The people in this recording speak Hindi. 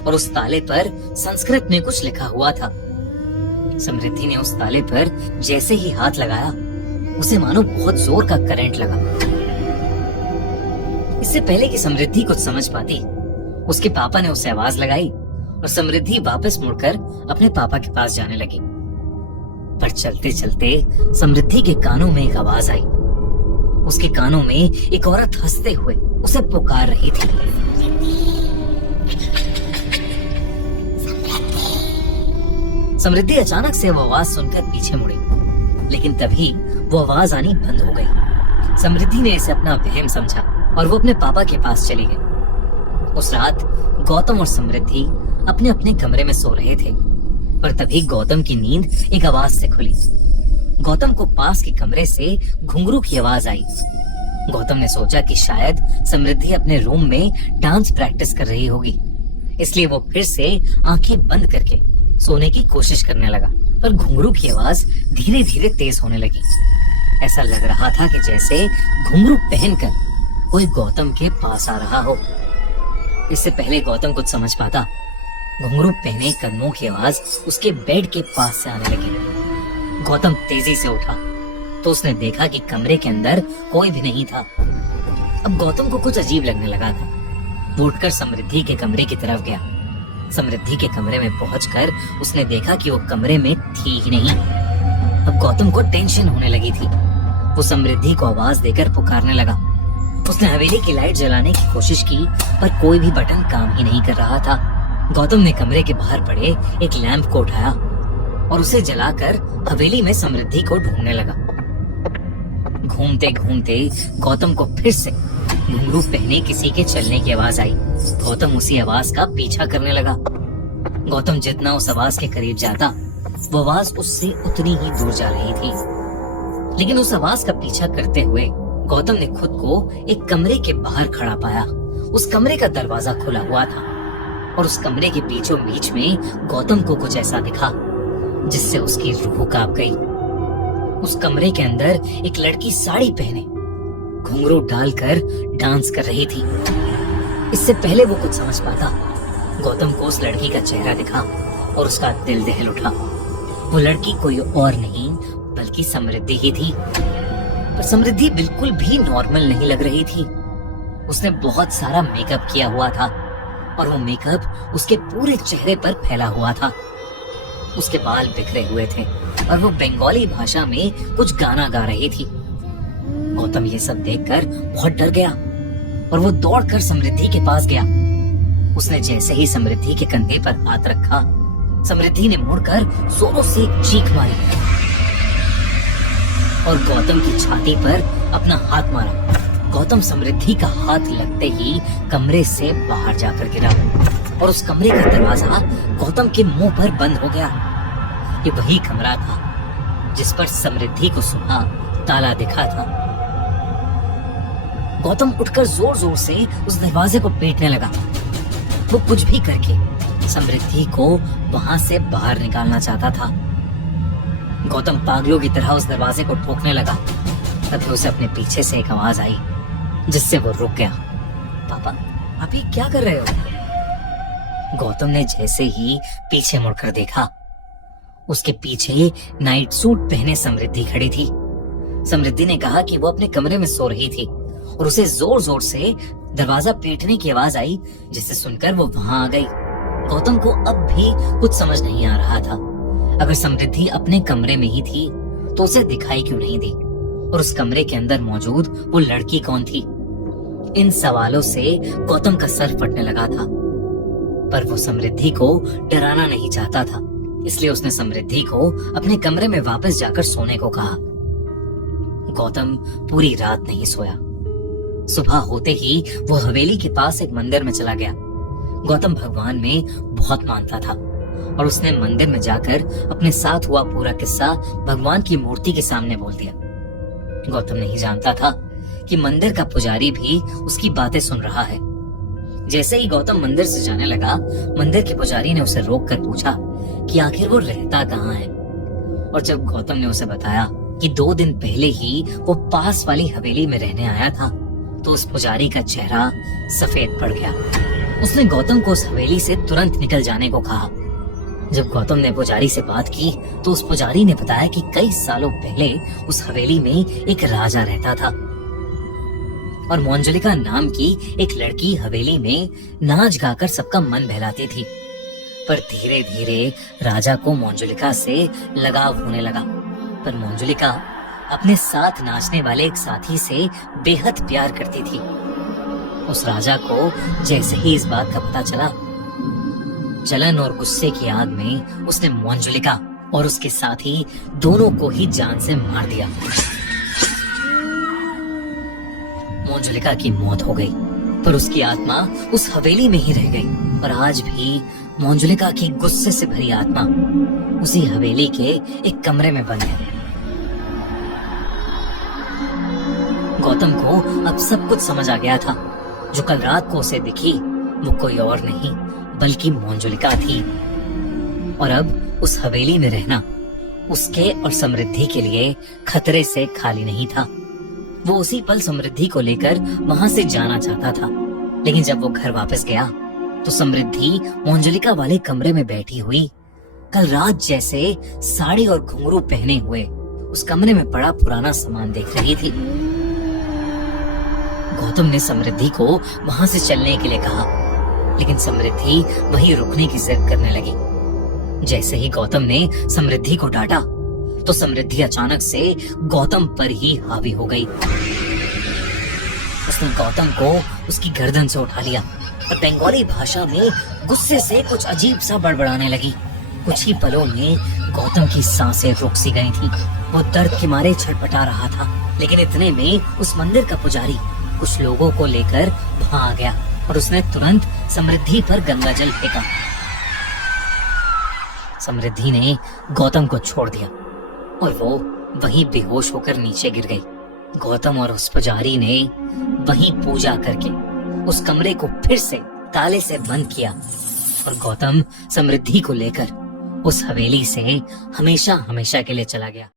और उस ताले पर संस्कृत में कुछ लिखा हुआ था। समृद्धि ने उस ताले पर जैसे ही हाथ लगाया, उसे मानो बहुत जोर का करंट लगा। इससे पहले कि समृद्धि कुछ समझ पाती, उसके पापा ने उसे आवाज लगाई और समृद्धि वापस मुड़कर अपने पापा के पास जाने लगी। पर चलते चलते समृद्धि के कानों में एक आवाज आई। उसके कानों में एक औरत हंसते हुए उसे पुकार रही थी। समृद्धि अचानक से वो आवाज सुनकर पीछे मुड़ी, लेकिन तभी वो आवाज आनी बंद हो गई। समृद्धि ने इसे अपना वहम समझा और वो अपने पापा के पास चली गई। उस रात गौतम और समृद्धि अपने अपने कमरे में सो रहे थे, पर तभी गौतम की नींद एक आवाज से खुली। गौतम को पास के कमरे से घुंघरू की आवाज आई। गौतम ने सोचा कि शायद समृद्धि अपने रूम में डांस प्रैक्टिस कर रही होगी, इसलिए वो फिर से आंखें बंद करके सोने की कोशिश करने लगा। पर घुंघरू की आवाज धीरे धीरे तेज होने लगी। ऐसा लग रहा था कि जैसे घुंघरू पहनकर कोई गौतम के पास आ रहा हो। इससे पहले गौतम कुछ समझ पाता, घुंघरू पहने कदमों की आवाज उसके बेड के पास से आने लगी। गौतम तेजी से उठा तो उसने देखा कि कमरे के अंदर कोई भी नहीं था। अब गौतम को कुछ अजीब लगने लगा था। वो उठकर समृद्धि के कमरे की तरफ गया। समृद्धि के कमरे में पहुंचकर उसने देखा कि वो कमरे में थी ही नहीं। अब गौतम को टेंशन होने लगी थी। वो समृद्धि को आवाज देकर पुकारने लगा। उसने हवेली की लाइट जलाने की कोशिश की, पर कोई भी बटन काम ही नहीं कर रहा था। गौतम ने कमरे के बाहर पड़े एक लैंप को उठाया और उसे जलाकर हवेली में समृद्धि को ढूंढने लगा। घूमते घूमते गौतम को फिर से घुंघरू पहने किसी के चलने की आवाज आई। गौतम उसी आवाज का पीछा करने लगा। गौतम जितना उस आवाज के करीब जाता, वो आवाज उससे उतनी ही दूर जा रही थी। लेकिन उस आवाज का पीछा करते हुए गौतम ने खुद को एक कमरे के बाहर खड़ा पाया। उस कमरे का दरवाजा खुला हुआ था और उस कमरे के बीचों बीच में गौतम को कुछ ऐसा दिखा जिससे उसकी रूह कांप गई। उस कमरे के अंदर एक लड़की साड़ी पहने घुंघरू डालकर डांस कर रही थी। इससे पहले वो कुछ समझ पाता, गौतम को उस लड़की का चेहरा दिखा और उसका दिल दहल उठा। वो लड़की कोई और नहीं बल्कि समृद्धि ही थी। पर समृद्धि बिल्कुल भी नॉर्मल नहीं लग रही थी। उसने बहुत सारा मेकअप किया हुआ था और वो मेकअप उसके पूरे चेहरे पर फैला हुआ था। उसके बाल बिखरे हुए थे और वो बंगाली भाषा में कुछ गाना गा रही थी। गौतम ये सब देखकर बहुत डर गया और वो दौड़कर समृद्धि के पास गया। उसने जैसे ही समृद्धि के कंधे पर हाथ रखा, समृद्धि ने मुड़कर जोरों से चीख मारी और गौतम की छाती पर अपना हाथ मारा। गौतम समृद्धि का हाथ लगते ही कमरे से बाहर जाकर गिरा और उस कमरे का दरवाजा गौतम के मुंह पर बंद हो गया। ये वही कमरा था जिस पर समृद्धि को सुबह ताला दिखा था। गौतम उठकर जोर जोर से उस दरवाजे को पीटने लगा। वो कुछ भी करके समृद्धि को वहां से बाहर निकालना चाहता था। गौतम पागलों की तरह उस दरवाजे को ठोकने लगा। तभी उसे अपने पीछे से एक आवाज आई जिससे वो रुक गया। पापा, आप ये क्या कर रहे हो? गौतम ने जैसे ही पीछे मुड़कर देखा, उसके पीछे नाइट सूट पहने समृद्धि खड़ी थी। समृद्धि ने कहा कि वो अपने कमरे में सो रही थी और उसे जोर जोर से दरवाजा पीटने की आवाज आई, जिसे सुनकर वो वहां आ गई। गौतम को अब भी कुछ समझ नहीं आ रहा था। अगर समृद्धि अपने कमरे में ही थी तो उसे दिखाई क्यों नहीं दी, और उस कमरे के अंदर मौजूद वो लड़की कौन थी? इन सवालों से गौतम का सर फटने लगा था, पर वो समृद्धि को डराना नहीं चाहता था, इसलिए उसने समृद्धि को अपने कमरे में वापस जाकर सोने को कहा। गौतम पूरी रात नहीं सोया। सुबह होते ही वो हवेली के पास एक मंदिर में चला गया। गौतम भगवान में बहुत मानता था और उसने मंदिर में जाकर अपने साथ हुआ पूरा किस्सा भगवान की मूर्ति के सामने बोल दिया। गौतम नहीं जानता था कि मंदिर का पुजारी भी उसकी बातें सुन रहा है। जैसे ही गौतम मंदिर से जाने लगा, मंदिर के पुजारी ने उसे रोक कर पूछा कि आखिर वो रहता कहाँ है। और जब गौतम ने उसे बताया कि 2 दिन पहले ही वो पास वाली हवेली में रहने आया था, तो उस पुजारी का चेहरा सफेद पड़ गया। उसने गौतम को उस हवेली से तुरंत निकल जाने को कहा। जब गौतम ने पुजारी से बात की तो उस पुजारी ने बताया कि कई सालों पहले उस हवेली में एक राजा रहता था और मंजुलिका नाम की एक लड़की हवेली में नाच गाकर सबका मन बहलाती थी। पर धीरे धीरे राजा को मंजुलिका से लगाव होने लगा। पर मंजुलिका अपने साथ नाचने वाले एक साथी से बेहद प्यार करती थी। उस राजा को जैसे ही इस बात का पता चला, जलन और गुस्से की आग में उसने मंजुलिका और उसके साथी दोनों को ही जान से मार दिया। मंजुलिका की मौत हो गई, पर उसकी आत्मा उस हवेली में ही रह गई और आज भी मंजुलिका की गुस्से से भरी आत्मा उसी हवेली के एक कमरे में बंद है। गौतम को अब सब कुछ समझ आ गया था। जो कल रात को उसे दिखी वो कोई और नहीं बल्कि मंजुलिका थी और अब उस हवेली में रहना उसके और समृद्धि के लिए खतरे से खाली नहीं था। वो उसी पल समृद्धि को लेकर वहां से जाना चाहता था, लेकिन जब वो घर वापस गया तो समृद्धि मंजुलिका वाले कमरे में बैठी हुई कल रात जैसे साड़ी और घुंघरू पहने हुए उस कमरे में पड़ा पुराना सामान देख रही थी। गौतम ने समृद्धि को वहां से चलने के लिए कहा, लेकिन समृद्धि वहीं रुकने की जिद करने लगी। जैसे ही गौतम ने समृद्धि को डांटा तो समृद्धि अचानक से गौतम पर ही हावी हो गई। उसने गौतम को उसकी गर्दन से उठा लिया और बंगाली भाषा में गुस्से से कुछ अजीब सा बड़बड़ाने लगी। कुछ ही पलों में गौतम की सांसें रुक सी गई थी। वो दर्द के मारे छटपटा रहा था, लेकिन इतने में उस मंदिर का पुजारी कुछ लोगों को लेकर वहां आ गया और उसने तुरंत समृद्धि पर गंगा जल फेंका। समृद्धि ने गौतम को छोड़ दिया और वो वहीं बेहोश होकर नीचे गिर गई। गौतम और उस पुजारी ने वहीं पूजा करके उस कमरे को फिर से ताले से बंद किया और गौतम समृद्धि को लेकर उस हवेली से हमेशा हमेशा के लिए चला गया।